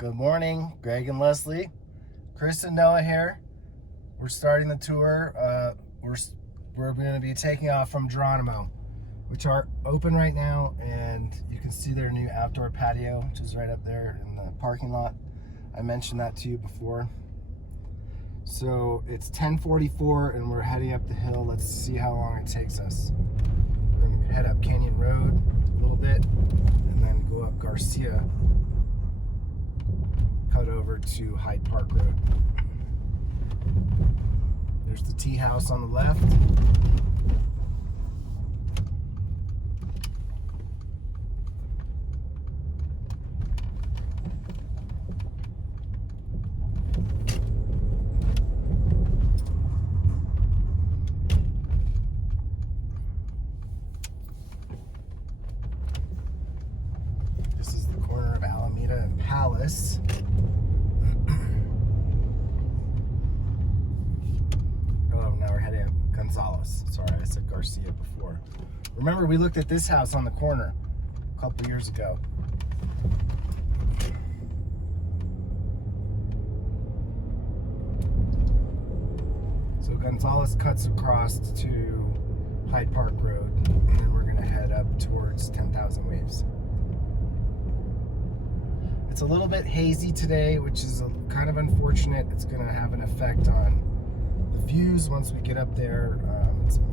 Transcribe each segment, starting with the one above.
Good morning, Greg and Leslie. Chris and Noah here. We're starting the tour. We're going to be taking off from Geronimo, which are open right now, and you can see their new outdoor patio, which is right up there in the parking lot. I mentioned that to you before. So it's 10:44 and we're heading up the hill. Let's see how long it takes us. We're going to head up Canyon Road a little bit and then go up Garcia, cut over to Hyde Park Road. There's the tea house on the left. This is the corner of Alameda and Palace. Now we're heading up Gonzales. Sorry, I said Garcia before. Remember, we looked at this house on the corner a couple years ago. So Gonzales cuts across to Hyde Park Road, and we're gonna head up towards 10,000 Waves. It's a little bit hazy today, which is kind of unfortunate. It's gonna have an effect on the views once we get up there.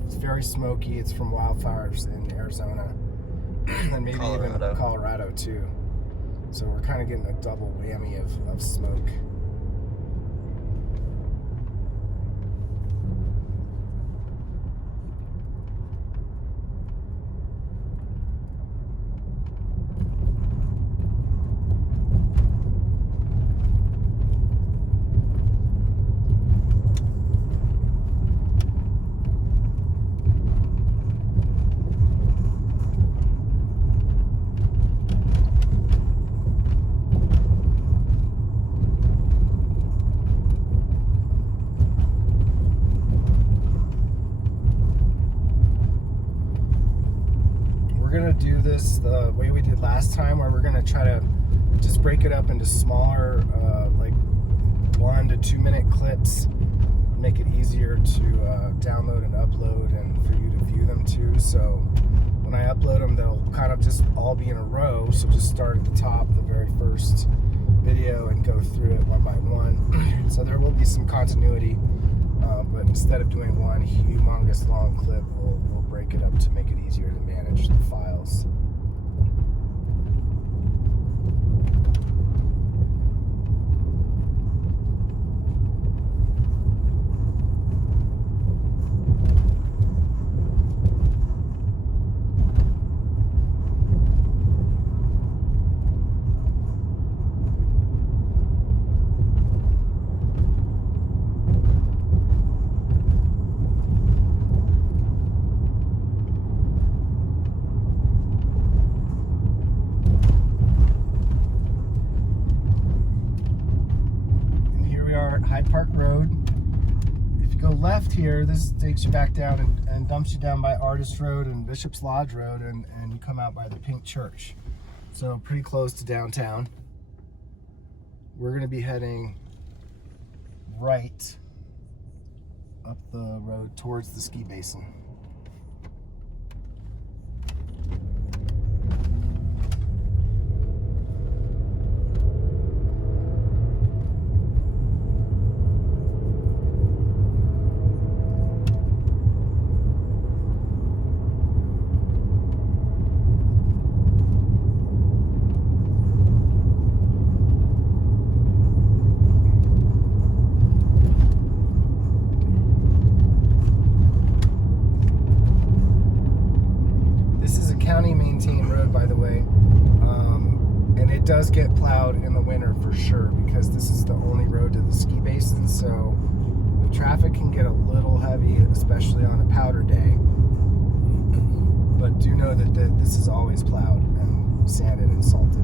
It's very smoky. It's from wildfires in Arizona and maybe even Colorado too. So we're kind of getting a double whammy of smoke. We're gonna do this the way we did last time, where we're gonna try to just break it up into smaller, like 1 to 2 minute clips, make it easier to download and upload and for you to view them too. So when I upload them, they'll kind of just all be in a row. So just start at the top, the very first video, and go through it one by one. So there will be some continuity, but instead of doing one humongous long clip, we'll break it up to make it easier to manage the files. Hyde Park Road. If you go left here, this takes you back down and dumps you down by Artist Road and Bishop's Lodge Road, and you come out by the Pink Church. So pretty close to downtown. We're going to be heading right up the road towards the Ski Basin. County maintained road, by the way, and it does get plowed in the winter for sure, because this is the only road to the Ski Basin, so the traffic can get a little heavy, especially on a powder day. But do know that this is always plowed and sanded and salted.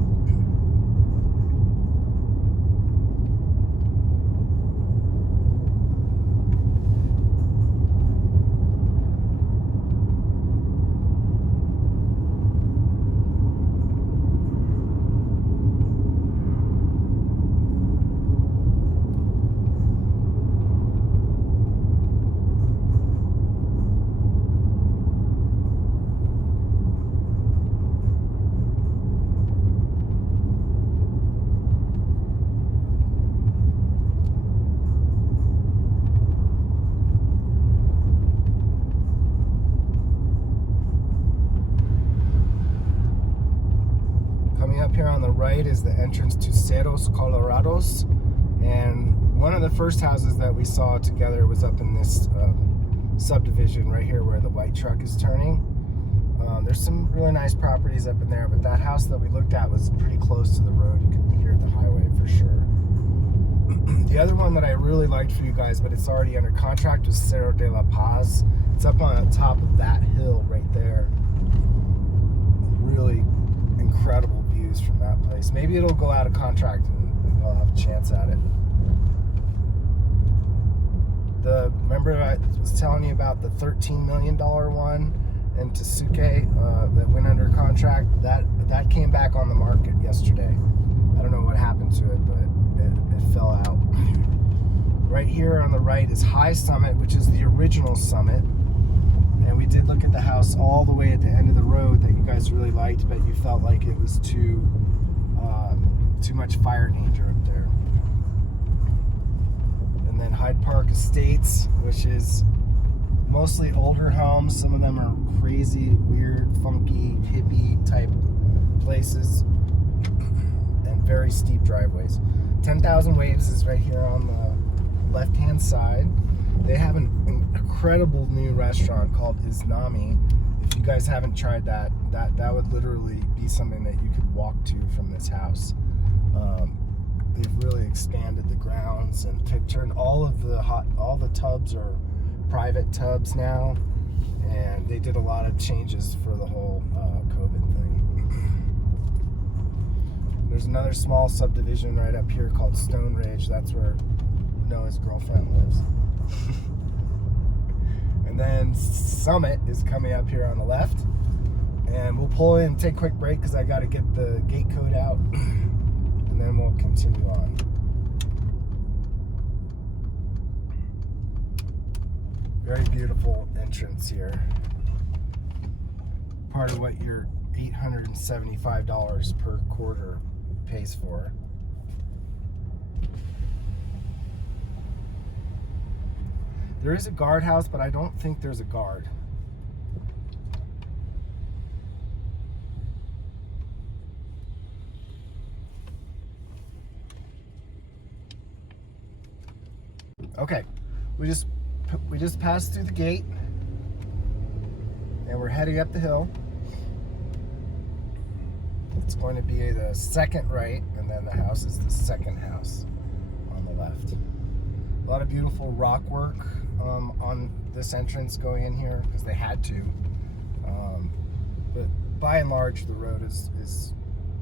right is the entrance to Cerros Colorados, and one of the first houses that we saw together was up in this subdivision right here where the white truck is turning. There's some really nice properties up in there, but that house that we looked at was pretty close to the road. You could hear the highway for sure. The other one that I really liked for you guys, but it's already under contract, was Cerro de la Paz. It's up on the top of that hill right there. Really incredible views from that place. Maybe it'll go out of contract and we'll have a chance at it. Remember I was telling you about the $13 million one in Tasuke that went under contract? That came back on the market yesterday. I don't know what happened to it, but it fell out. Right here on the right is High Summit, which is the original Summit. And we did look at the house all the way at the end of the road that you guys really liked, but you felt like it was too much fire danger up there. And then Hyde Park Estates, which is mostly older homes. Some of them are crazy, weird, funky, hippie type places, and very steep driveways. 10,000 Waves is right here on the left-hand side. They have an incredible new restaurant called Iznami. If you guys haven't tried that would literally be something that you could walk to from this house. They've really expanded the grounds and turned all the tubs are private tubs now, and they did a lot of changes for the whole COVID thing. There's another small subdivision right up here called Stone Ridge. That's where Noah's girlfriend lives. And then Summit is coming up here on the left, and we'll pull in and take a quick break because I got to get the gate code out, and then we'll continue on. Very beautiful entrance here. Part of what your $875 per quarter pays for. There is a guardhouse, but I don't think there's a guard. Okay, we just passed through the gate, and we're heading up the hill. It's going to be the second right, and then the house is the second house on the left. A lot of beautiful rock work on this entrance going in here because they had to. But by and large, the road is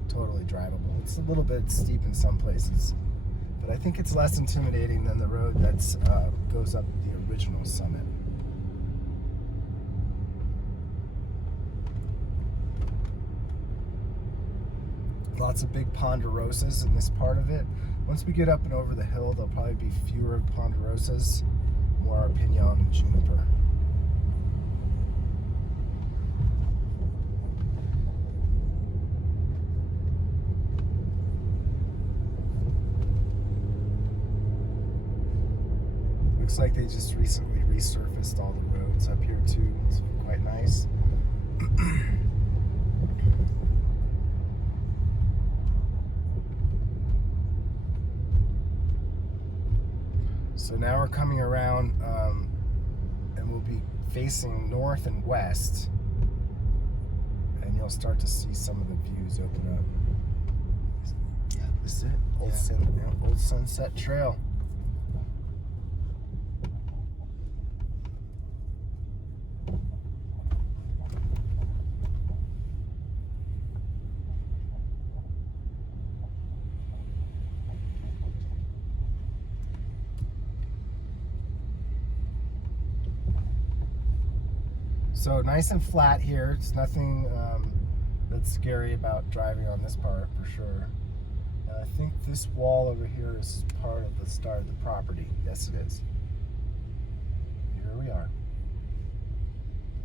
totally drivable. It's a little bit steep in some places, but I think it's less intimidating than the road that goes up the original Summit. Lots of big ponderosas in this part of it. Once we get up and over the hill, there'll probably be fewer ponderosas, more pinon and juniper. Looks like they just recently resurfaced all the roads up here too. It's quite nice. So now we're coming around and we'll be facing north and west, and you'll start to see some of the views open up. Yeah, this is it. Old Sunset Trail. So nice and flat here. It's nothing that's scary about driving on this part for sure. And I think this wall over here is part of the start of the property. Yes, it is. Here we are.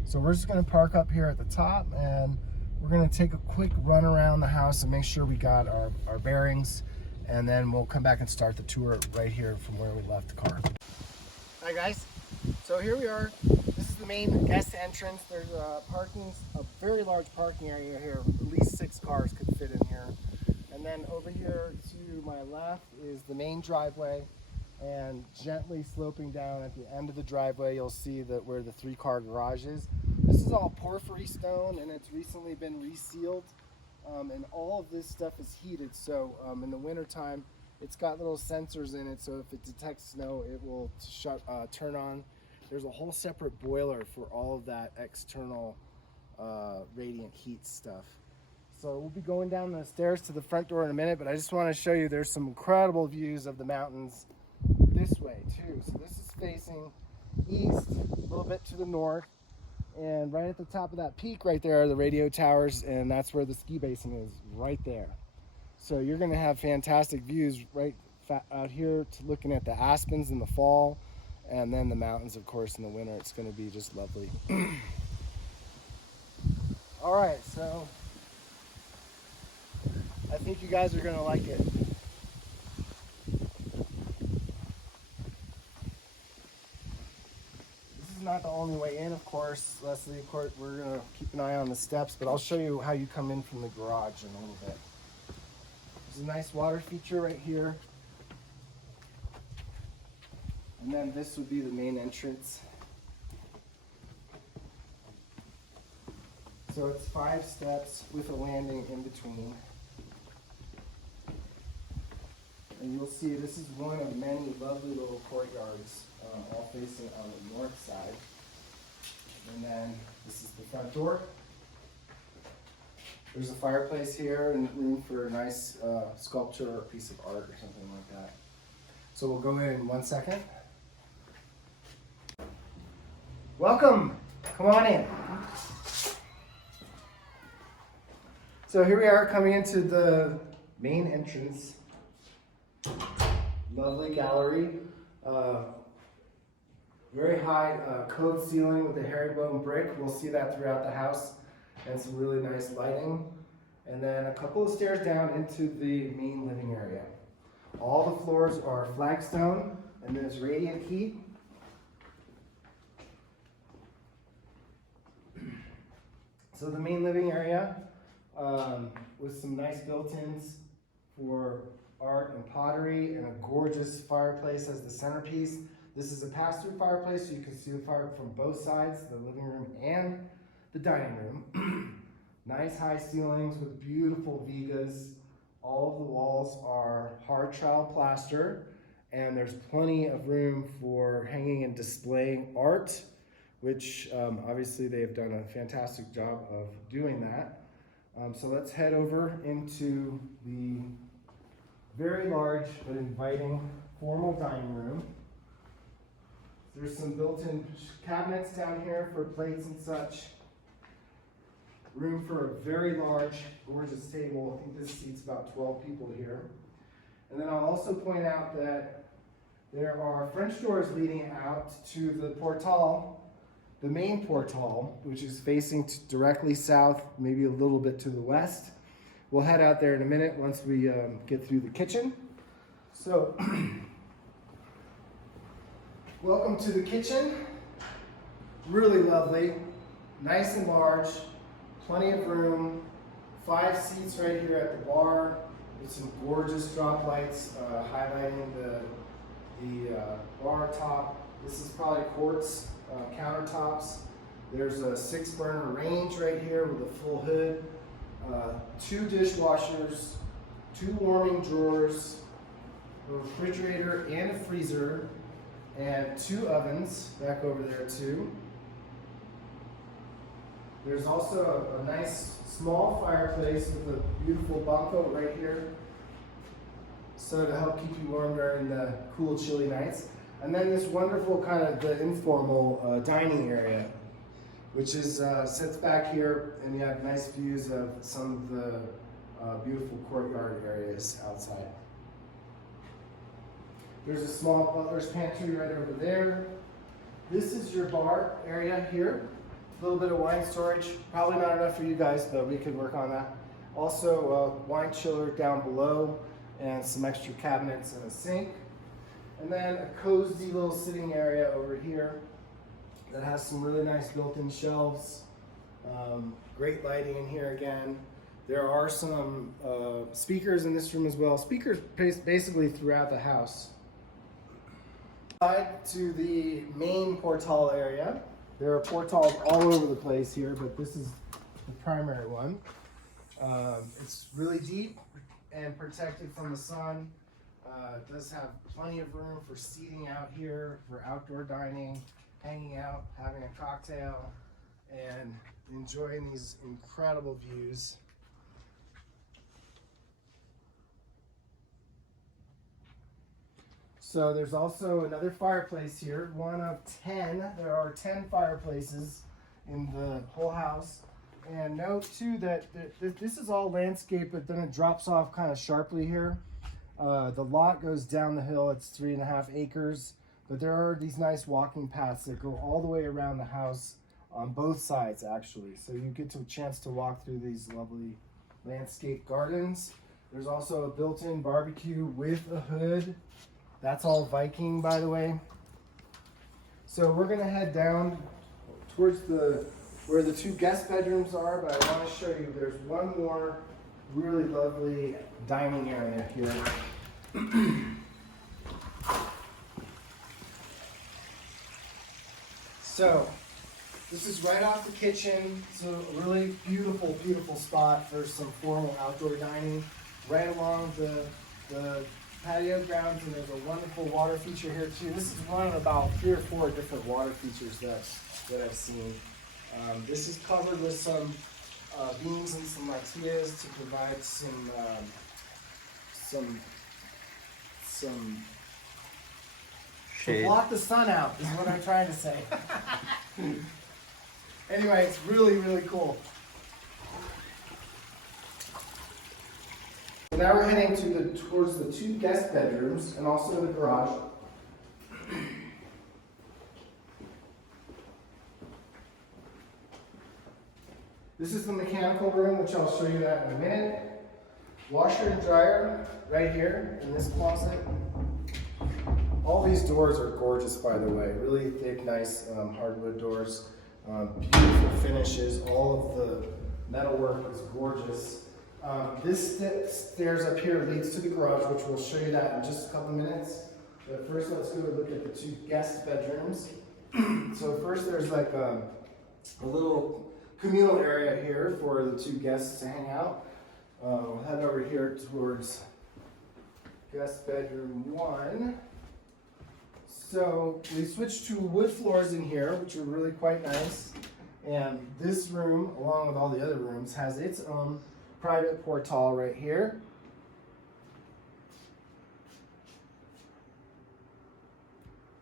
So we're just going to park up here at the top, and we're going to take a quick run around the house and make sure we got our bearings, and then we'll come back and start the tour right here from where we left the car. Hi guys. So here we are. This is the main guest entrance. There's a very large parking area here. At least 6 cars could fit in here. And then over here to my left is the main driveway, and gently sloping down at the end of the driveway, you'll see that where the 3-car garage is. This is all porphyry stone, and it's recently been resealed. And all of this stuff is heated, so in the wintertime, it's got little sensors in it, so if it detects snow, it will turn on. There's a whole separate boiler for all of that external radiant heat stuff. So we'll be going down the stairs to the front door in a minute, but I just want to show you there's some incredible views of the mountains this way too. So this is facing east, a little bit to the north, and right at the top of that peak right there are the radio towers, and that's where the ski basin is, right there. So you're going to have fantastic views right out here to looking at the aspens in the fall, and then the mountains, of course, in the winter. It's going to be just lovely. All right, so I think you guys are going to like it. This is not the only way in, of course, Leslie. Of course, we're going to keep an eye on the steps, but I'll show you how you come in from the garage in a little bit. There's a nice water feature right here. And then this would be the main entrance. So it's 5 steps with a landing in between. And you'll see this is one of many lovely little courtyards, all facing on the north side. And then this is the front door. There's a fireplace here and room for a nice sculpture or piece of art or something like that. So we'll go in 1 second. Welcome, come on in. So here we are coming into the main entrance. Lovely gallery, very high cove ceiling with a herringbone brick. We'll see that throughout the house, and some really nice lighting. And then a couple of stairs down into the main living area. All the floors are flagstone, and there's radiant heat. So the main living area with some nice built-ins for art and pottery, and a gorgeous fireplace as the centerpiece. This is a pass-through fireplace, so you can see the fire from both sides, the living room and the dining room. Nice high ceilings with beautiful vigas. All of the walls are hard trowel plaster, and there's plenty of room for hanging and displaying art, which obviously they've done a fantastic job of doing that. So let's head over into the very large but inviting formal dining room. There's some built-in cabinets down here for plates and such. Room for a very large, gorgeous table. I think this seats about 12 people here. And then I'll also point out that there are French doors leading out to the portal, the main portal, which is facing directly south, maybe a little bit to the west. We'll head out there in a minute once we get through the kitchen. So, welcome to the kitchen. Really lovely, nice and large, plenty of room, 5 seats right here at the bar with some gorgeous drop lights highlighting the bar top. This is probably quartz countertops. There's a 6-burner range right here with a full hood. 2 dishwashers, 2 warming drawers, a refrigerator and a freezer, and 2 ovens back over there too. There's also a nice small fireplace with a beautiful bunk coat right here, so to help keep you warm during the cool, chilly nights. And then this wonderful kind of the informal dining area, which is sits back here, and you have nice views of some of the beautiful courtyard areas outside. There's a small butler's pantry right over there. This is your bar area here. A little bit of wine storage, probably not enough for you guys, but we could work on that. Also a wine chiller down below, and some extra cabinets and a sink. And then a cozy little sitting area over here that has some really nice built-in shelves. Great lighting in here again. There are some speakers in this room as well. Speakers basically throughout the house. Side to the main portal area. There are portals all over the place here, but this is the primary one. It's really deep and protected from the sun. It does have plenty of room for seating out here, for outdoor dining, hanging out, having a cocktail, and enjoying these incredible views. So there's also another fireplace here, one of 10. There are 10 fireplaces in the whole house. And note too that this is all landscape, but then it drops off kind of sharply here. The lot goes down the hill, it's 3.5 acres, but there are these nice walking paths that go all the way around the house on both sides actually. So you get a chance to walk through these lovely landscape gardens. There's also a built-in barbecue with a hood. That's all Viking, by the way. So we're gonna head down towards where the 2 guest bedrooms are, but I want to show you there's one more really lovely dining area here. So this is right off the kitchen. It's a really beautiful, beautiful spot for some formal outdoor dining. Right along the patio grounds, and there's a wonderful water feature here too. This is one of about 3 or 4 different water features that I've seen. This is covered with some beams and some tortillas to provide some shade. To block the sun out is what I'm trying to say. Anyway, it's really, really cool. So now we're heading towards the 2 guest bedrooms and also the garage. This is the mechanical room, which I'll show you that in a minute. Washer and dryer right here in this closet. All these doors are gorgeous, by the way. Really thick, nice hardwood doors. Beautiful finishes. All of the metalwork is gorgeous. This stairs up here leads to the garage, which we'll show you that in just a couple minutes. But first, let's go look at the 2 guest bedrooms. So first, there's like a little communal area here for the 2 guests to hang out. We'll head over here towards guest bedroom 1. So we switched to wood floors in here, which are really quite nice. And this room, along with all the other rooms, has its own private portal right here.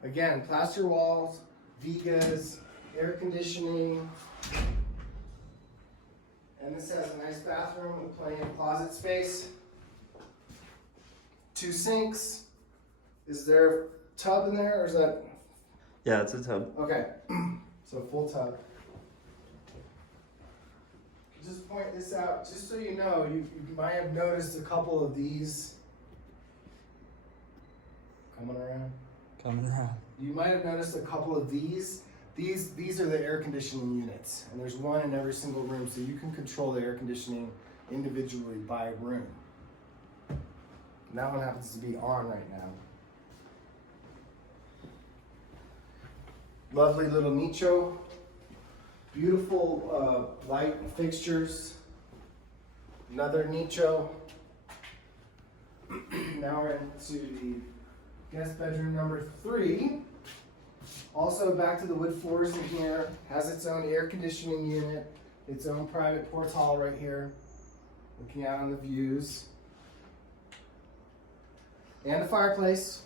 Again, plaster walls, vigas, air conditioning. And this has a nice bathroom with plenty of closet space. 2 sinks. Is there a tub in there, or is that? Yeah, it's a tub. Okay, so full tub. Just point this out, just so you know, you might have noticed a couple of these coming around. You might have noticed a couple of these. These are the air conditioning units, and there's one in every single room, so you can control the air conditioning individually by room. And that one happens to be on right now. Lovely little nicho. Beautiful light fixtures. Another nicho. Now we're into the guest bedroom number 3. Also back to the wood floors in here. Has its own air conditioning unit. Its own private portal right here. Looking out on the views. And a fireplace.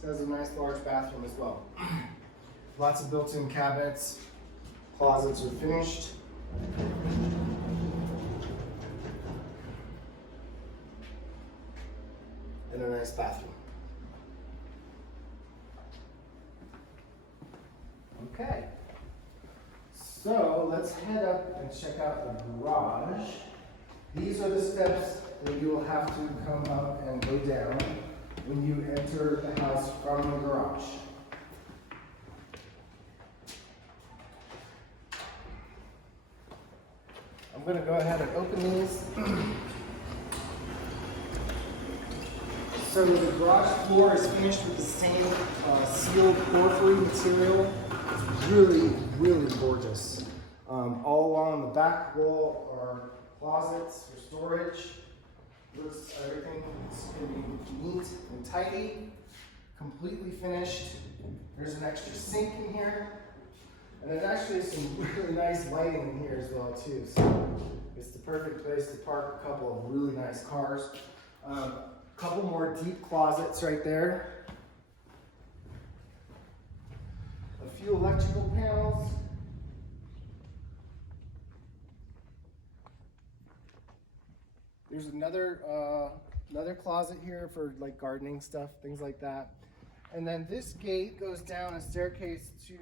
This has a nice large bathroom as well. Lots of built-in cabinets. Closets are finished. And a nice bathroom. Okay. So let's head up and check out the garage. These are the steps that you will have to come up and go down when you enter the house from the garage. I'm going to go ahead and open these. So the garage floor is finished with the same sealed porphyry material. It's really, really gorgeous. All along the back wall are closets for storage. Everything is going to be neat and tidy, completely finished. There's an extra sink in here. And there's actually some really nice lighting in here as well too. So it's the perfect place to park a couple of really nice cars. Couple more deep closets right there. A few electrical panels. There's another closet here for like gardening stuff, things like that. And then this gate goes down a staircase to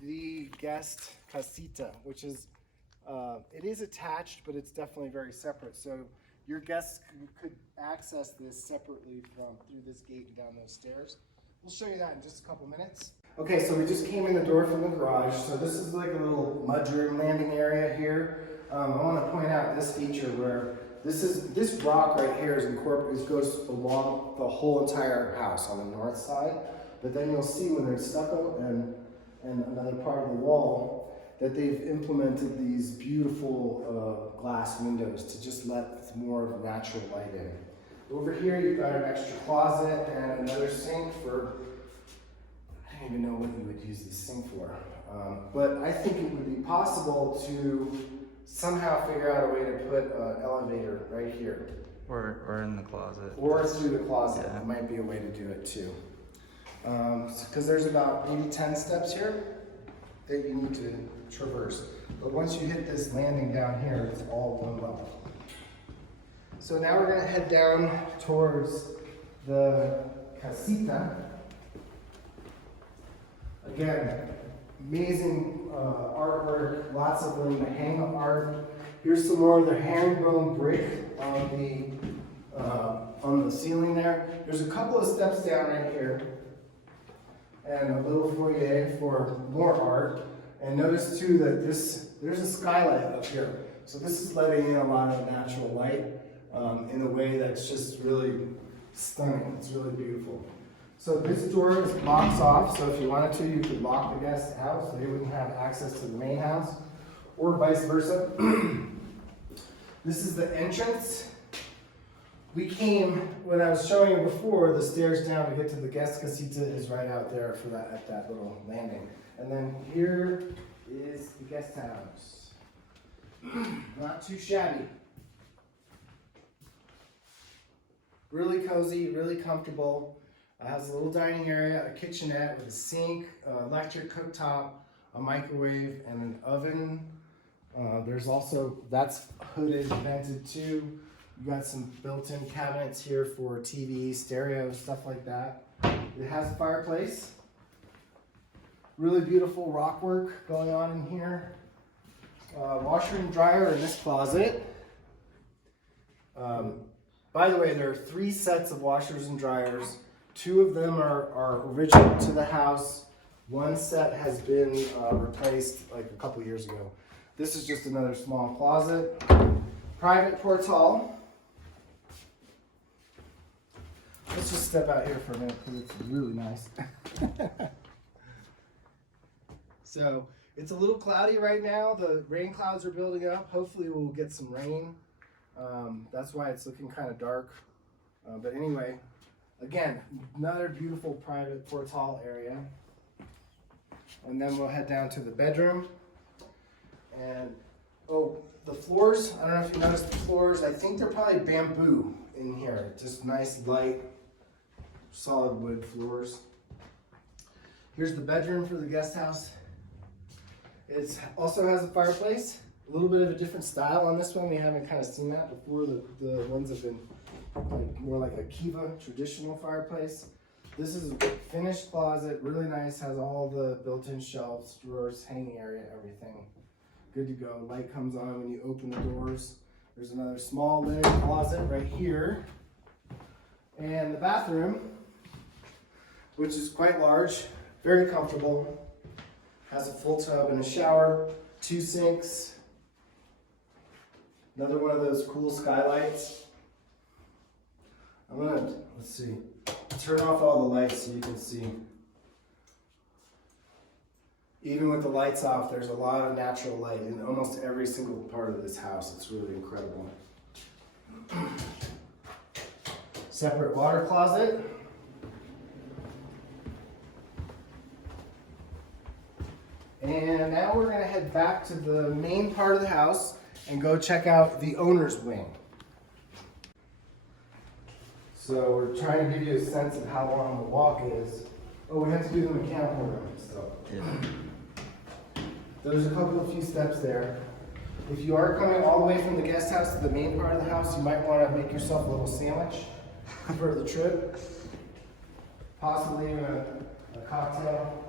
the guest casita, which is, it is attached, but it's definitely very separate. So your guests could access this separately through this gate and down those stairs. We'll show you that in just a couple minutes. Okay, so we just came in the door from the garage. So this is like a little mudroom landing area here. I want to point out this feature where this rock right here is incorporated, goes along the whole entire house on the north side. But then you'll see when there's stucco and another part of the wall that they've implemented these beautiful glass windows to just let more of natural light in. Over here you've got an extra closet and another sink for, I don't even know what you would use this sink for. But I think it would be possible to somehow figure out a way to put an elevator right here. Or in the closet. Or through the closet. Yeah. It might be a way to do it too. Because there's about maybe 10 steps here that you need to traverse. But once you hit this landing down here, it's all one level. So now we're going to head down towards the casita. Again, amazing artwork, lots of room to hang up art. Here's some more of the herringbone brick on the ceiling there. There's a couple of steps down right here, and a little foyer for more art. And notice too that there's a skylight up here. So this is letting in a lot of natural light in a way that's just really stunning. It's really beautiful. So this door is locks off, so if you wanted to, you could lock the guest out so they wouldn't have access to the main house, or vice versa. This is the entrance. We came, when I was showing you before, the stairs down to get to the guest casita is right out there for that, at that little landing. And then here is the guest house. Not too shabby. Really cozy, really comfortable. It has a little dining area, a kitchenette with a sink, electric cooktop, a microwave, and an oven. There's also, that's hooded, vented too. You got some built-in cabinets here for TV, stereo, stuff like that. It has a fireplace. Really beautiful rock work going on in here. Washer and dryer in this closet. By the way, there are 3 sets of washers and dryers. 2 of them are original to the house. 1 set has been replaced like a couple years ago. This is just another small closet. Private portal. Let's just step out here for a minute because it's really nice. So it's a little cloudy right now. The rain clouds are building up. Hopefully we'll get some rain. That's why it's looking kind of dark. But anyway, again, another beautiful private portal area. And then we'll head down to the bedroom. And, oh, the floors, I don't know if you noticed the floors. I think they're probably bamboo in here. Just nice, light, solid wood floors. Here's the bedroom for the guest house. It also has a fireplace. A little bit of a different style on this one. We haven't kind of seen that before. The ones have been more like a Kiva traditional fireplace. This is a finished closet, really nice, has all the built-in shelves, drawers, hanging area, everything. Good to go. Light comes on when you open the doors. There's another small linen closet right here. And the bathroom, which is quite large, very comfortable. Has a full tub and a shower, 2 sinks, Another one of those cool skylights. I'm gonna, let's see, turn off all the lights so you can see. Even with the lights off, there's a lot of natural light in almost every single part of this house. It's really incredible. Separate water closet. And now we're gonna head back to the main part of the house and go check out the owner's wing. So we're trying to give you a sense of how long the walk is. Oh, we have to do the mechanical room, so. Yeah. There's a few steps there. If you are coming all the way from the guest house to the main part of the house, you might want to make yourself a little sandwich for the trip. Possibly even a cocktail.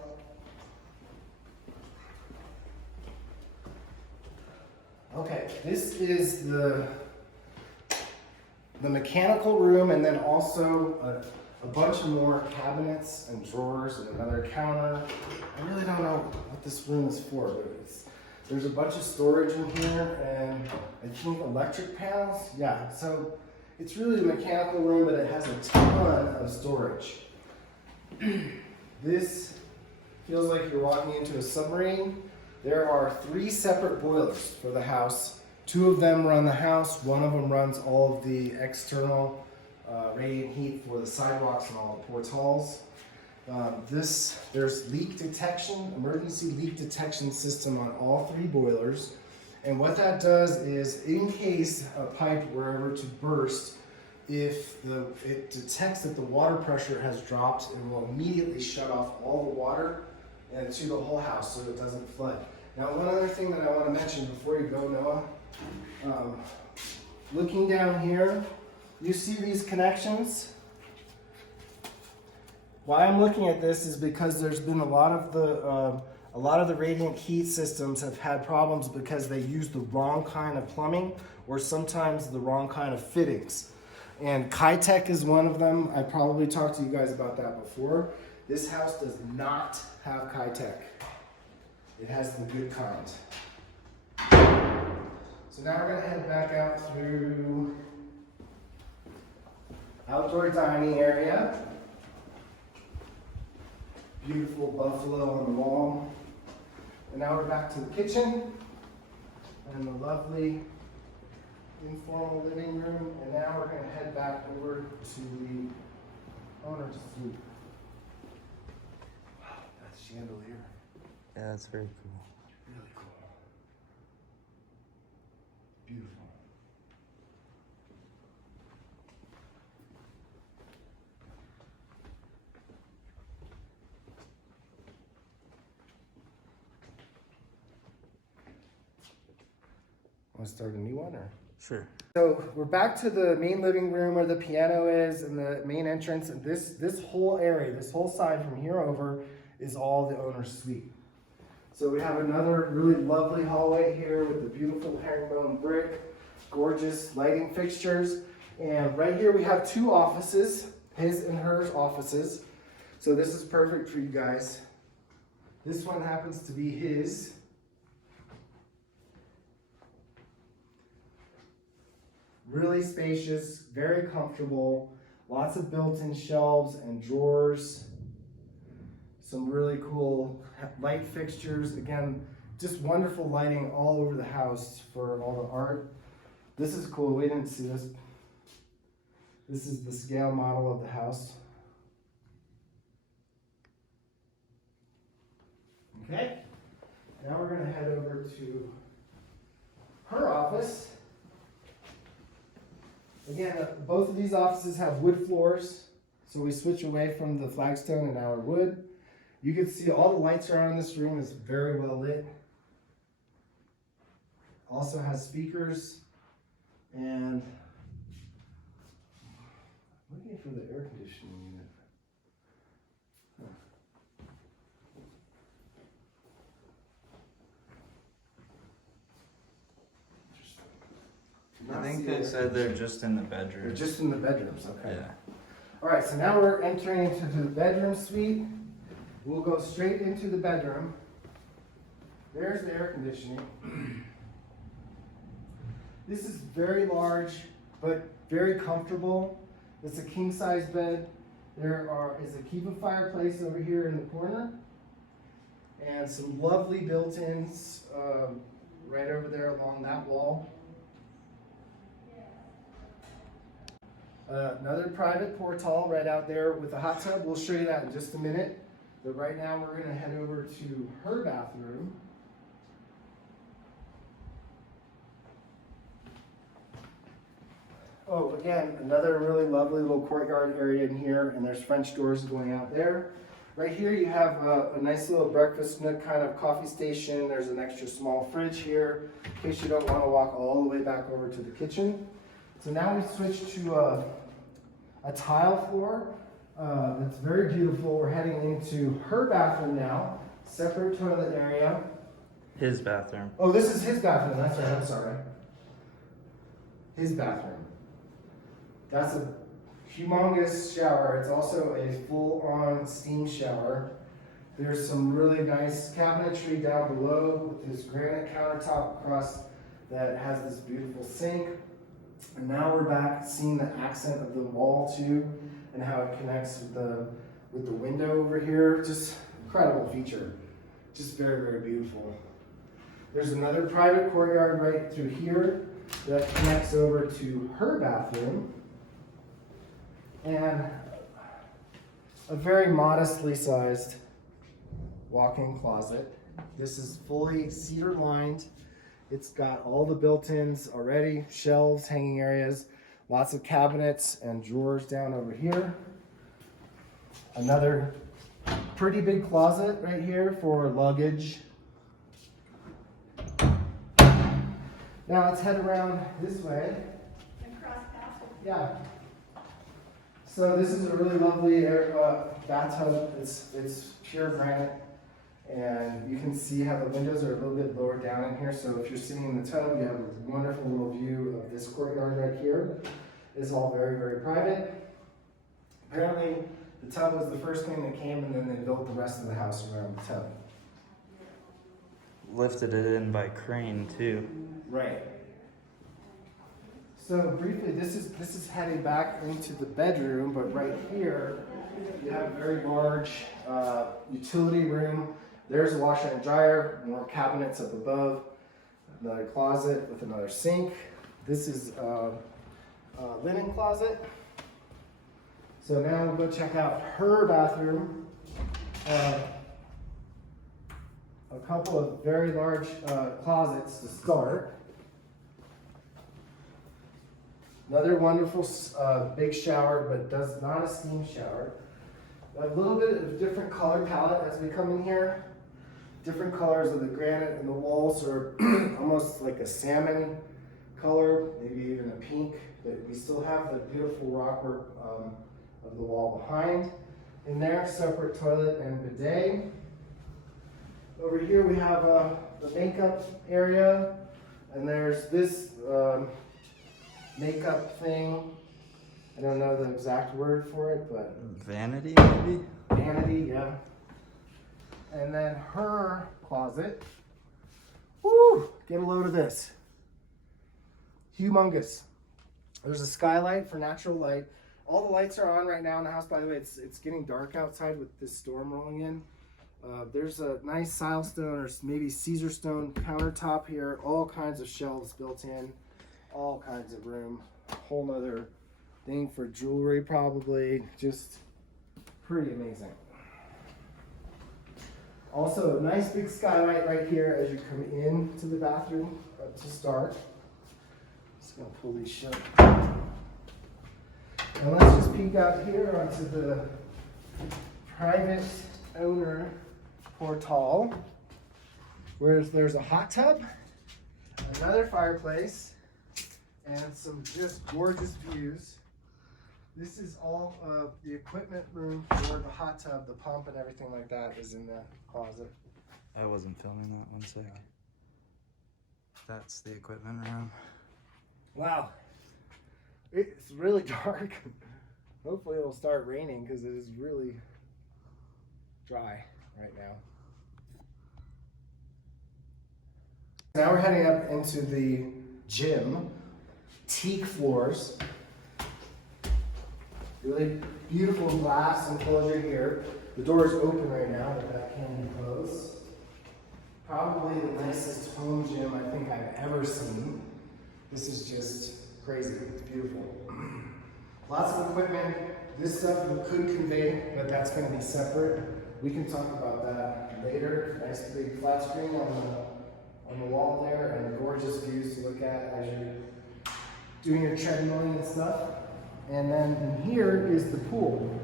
Okay, this is the mechanical room, and then also a bunch of more cabinets and drawers and another counter. I really don't know what this room is for, but there's a bunch of storage in here and I think electric panels. Yeah, so it's really a mechanical room, but it has a ton of storage. This feels like you're walking into a submarine. There are 3 separate boilers for the house. 2 of them run the house. 1 of them runs all of the external radiant heat for the sidewalks and all the porch halls. There's leak detection, emergency leak detection system on all 3 boilers. And what that does is, in case a pipe were ever to burst, if it detects that the water pressure has dropped, it will immediately shut off all the water and to the whole house so it doesn't flood. Now, one other thing that I want to mention before you go, Noah, looking down here, you see these connections? Why I'm looking at this is because there's been a lot of the radiant heat systems have had problems because they use the wrong kind of plumbing or sometimes the wrong kind of fittings. And Kitech is one of them. I probably talked to you guys about that before. This house does not have Kitech. It has the good kind. So now we're gonna head back out through outdoor dining area. Beautiful buffalo on the wall. And now we're back to the kitchen and the lovely informal living room. And now we're going to head back over to the owner's suite. Wow, that chandelier. Yeah, that's very cool. Really cool. Beautiful. Want to start a new one or? Sure. So we're back to the main living room where the piano is and the main entrance. And this whole area, this whole side from here over is all the owner's suite. So we have another really lovely hallway here with the beautiful herringbone brick, gorgeous lighting fixtures. And right here we have 2 offices, his and her offices. So this is perfect for you guys. This one happens to be his. Really spacious, very comfortable, lots of built-in shelves and drawers, some really cool light fixtures. Again, just wonderful lighting all over the house for all the art. This is cool, we didn't see this. This is the scale model of the house. Okay, now we're gonna head over to her office. Again, both of these offices have wood floors, so we switch away from the flagstone and now our wood. You can see all the lights around this room is very well lit. Also has speakers, and I'm looking for the air conditioning unit. I think they said they're just in the They're bedroom. just in the bedrooms, okay. Yeah. All right, so now we're entering into the bedroom suite. We'll go straight into the bedroom. There's the air conditioning. This is very large, but very comfortable. It's a king size bed. There is a Kiva fireplace over here in the corner, and some lovely built-ins right over there along that wall. Another private portal right out there with a hot tub. We'll show you that in just a minute. But right now we're going to head over to her bathroom. Oh, again, another really lovely little courtyard area in here, and there's French doors going out there. Right here you have a nice little breakfast nook kind of coffee station. There's an extra small fridge here in case you don't want to walk all the way back over to the kitchen. So now we switch to a tile floor that's very beautiful. We're heading into her bathroom now, separate toilet area. His bathroom. Oh, this is his bathroom, that's right, I'm sorry. His bathroom. That's a humongous shower. It's also a full-on steam shower. There's some really nice cabinetry down below with this granite countertop across that has this beautiful sink. And now we're back seeing the accent of the wall too, and how it connects with the window over here. Just incredible feature. Just very, very beautiful. There's another private courtyard right through here that connects over to her bathroom. And a very modestly sized walk-in closet. This is fully cedar lined. It's got all the built-ins already, shelves, hanging areas, lots of cabinets and drawers down over here. Another pretty big closet right here for luggage. Now let's head around this way. And cross paths with Yeah. So this is a really lovely bathtub. It's pure granite, and you can see how the windows are a little bit lower down in here. So if you're sitting in the tub, you have a wonderful little view of this courtyard right here. It's all very, very private. Apparently, the tub was the first thing that came, and then they built the rest of the house around the tub. Lifted it in by crane too. Right. So briefly, this is heading back into the bedroom, but right here you have a very large utility room. There's a washer and dryer, more cabinets up above, another closet with another sink. This is a linen closet. So now we'll go check out her bathroom. A couple of very large closets to start. Another wonderful big shower, but does not a steam shower. A little bit of different color palette as we come in here. Different colors of the granite, and the walls are almost like a salmon color, maybe even a pink. But we still have the beautiful rockwork of the wall behind. In there, separate toilet and bidet. Over here we have the makeup area, and there's this makeup thing. I don't know the exact word for it, but Vanity, maybe? vanity, yeah. And then her closet. Woo! Get a load of this. Humongous. There's a skylight for natural light. All the lights are on right now in the house. By the way, it's getting dark outside with this storm rolling in. There's a nice silestone or maybe Caesar stone countertop here. All kinds of shelves built in. All kinds of room. Whole nother thing for jewelry probably. Just pretty amazing. Also, a nice big skylight right here as you come into the bathroom to start. Just gonna pull these shut. And let's just peek out here onto the private owner portal, where there's a hot tub, another fireplace, and some just gorgeous views. This is all of the equipment room for the hot tub. The pump and everything like that is in the closet. I wasn't filming that, one sec. That's the equipment room. Wow. It's really dark. Hopefully it'll start raining because it is really dry right now. Now we're heading up into the gym. Teak floors. Really beautiful glass enclosure here. The door is open right now, but that can be closed. Probably the nicest home gym I think I've ever seen. This is just crazy. It's beautiful. Lots of equipment. This stuff we could convey, but that's going to be separate. We can talk about that later. Nice big flat screen on the wall there, and gorgeous views to look at as you're doing your treadmilling and stuff. And then in here is the pool.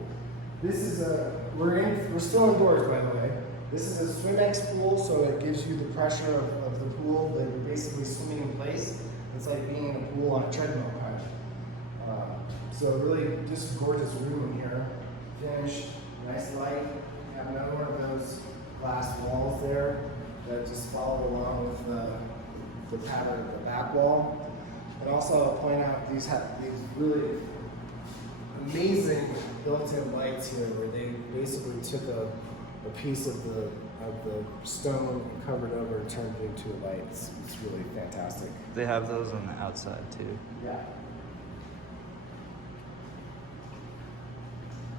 This is we're still indoors, by the way. This is a SwimX pool, so it gives you the pressure of the pool, but you're basically swimming in place. It's like being in a pool on a treadmill kind of. So really just gorgeous room in here. Finished, nice light. You have another one of those glass walls there that just follow along with the pattern of the back wall. And also I'll point out these have these really amazing built-in lights here where they basically took a piece of the stone and covered over and turned it into a light. It's really fantastic. They have those on the outside too. Yeah.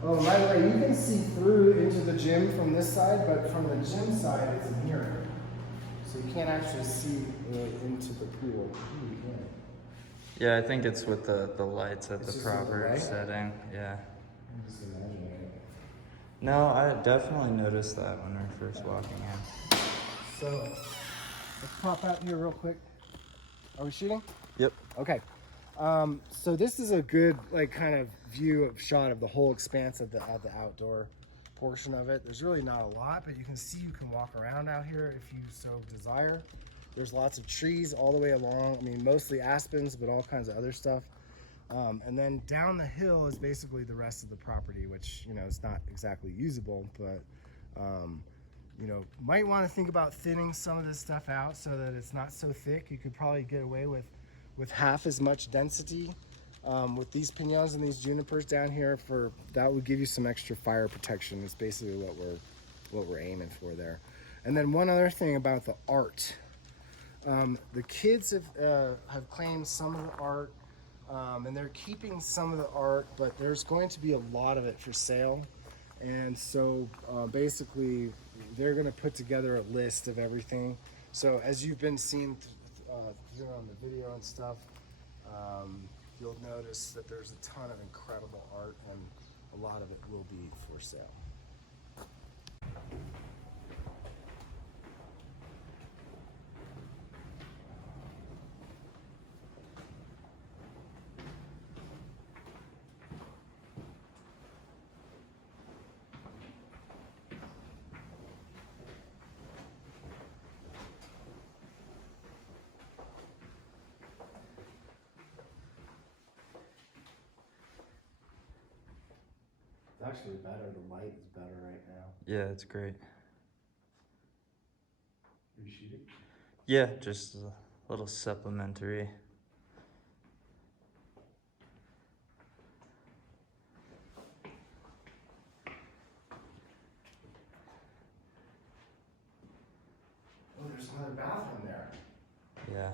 Oh, by the way, you can see through into the gym from this side, but from the gym side, it's a mirror. So you can't actually see into the pool. Ooh, you can. Yeah, I think it's with the lights at It's the just with the proper light? setting. Yeah. I'm just imagining it. No, I definitely noticed that when we were first walking in. So, let's pop out here real quick. Are we shooting? Yep. Okay. So this is a good kind of shot of the whole expanse of the outdoor portion of it. There's really not a lot, but you can see you can walk around out here if you so desire. There's lots of trees all the way along. I mean, mostly aspens, but all kinds of other stuff. And then down the hill is basically the rest of the property, which, is not exactly usable, but, might want to think about thinning some of this stuff out so that it's not so thick. You could probably get away with half as much density with these piñons and these junipers down here. That would give you some extra fire protection. It's basically what we're aiming for there. And then one other thing about the art. The kids have claimed some of the art, and they're keeping some of the art, but there's going to be a lot of it for sale. And so basically, they're going to put together a list of everything. So as you've been seeing on the video and stuff, you'll notice that there's a ton of incredible art, and a lot of it will be for sale. It's actually better. The light is better right now. Yeah, it's great. Are you shooting? Yeah, just a little supplementary. Oh, there's another bathroom there. Yeah.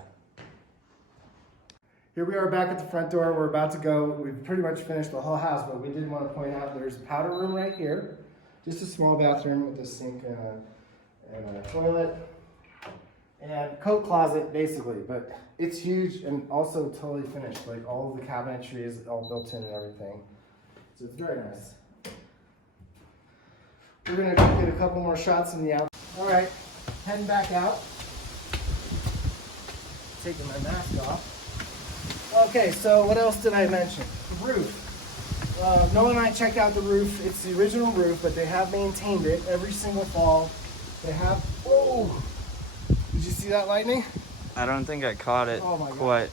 Here we are back at the front door. We're about to go. We've pretty much finished the whole house, but we did want to point out there's a powder room right here. Just a small bathroom with a sink and a toilet. And coat closet, basically, but it's huge and also totally finished. Like all of the cabinetry is all built in and everything. So it's very nice. We're gonna get a couple more shots in the out. All right, heading back out. Taking my mask off. Okay, so what else did I mention? The roof. Noah and I checked out the roof. It's the original roof, but they have maintained it every single fall. They have, whoa! Did you see that lightning? I don't think I caught it Oh my God. quite.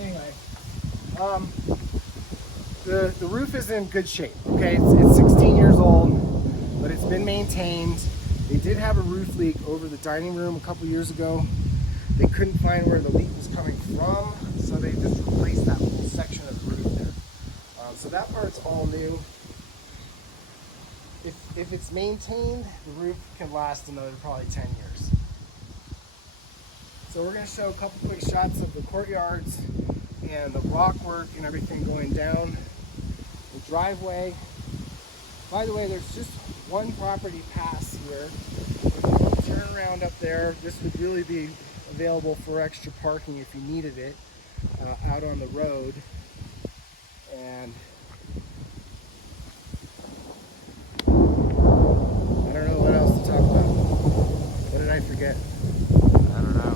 Anyway, the roof is in good shape, okay? It's 16 years old, but it's been maintained. They did have a roof leak over the dining room a couple years ago. They couldn't find where the leak was coming from, so they just replaced that whole section of the roof there. So that part's all new. If it's maintained, the roof can last another probably 10 years. So we're going to show a couple quick shots of the courtyards and the rock work and everything going down the driveway. By the way, there's just one property pass here. Turn around up there. This would really be available for extra parking if you needed it out on the road. And I don't know what else to talk about. What did I forget? I don't know.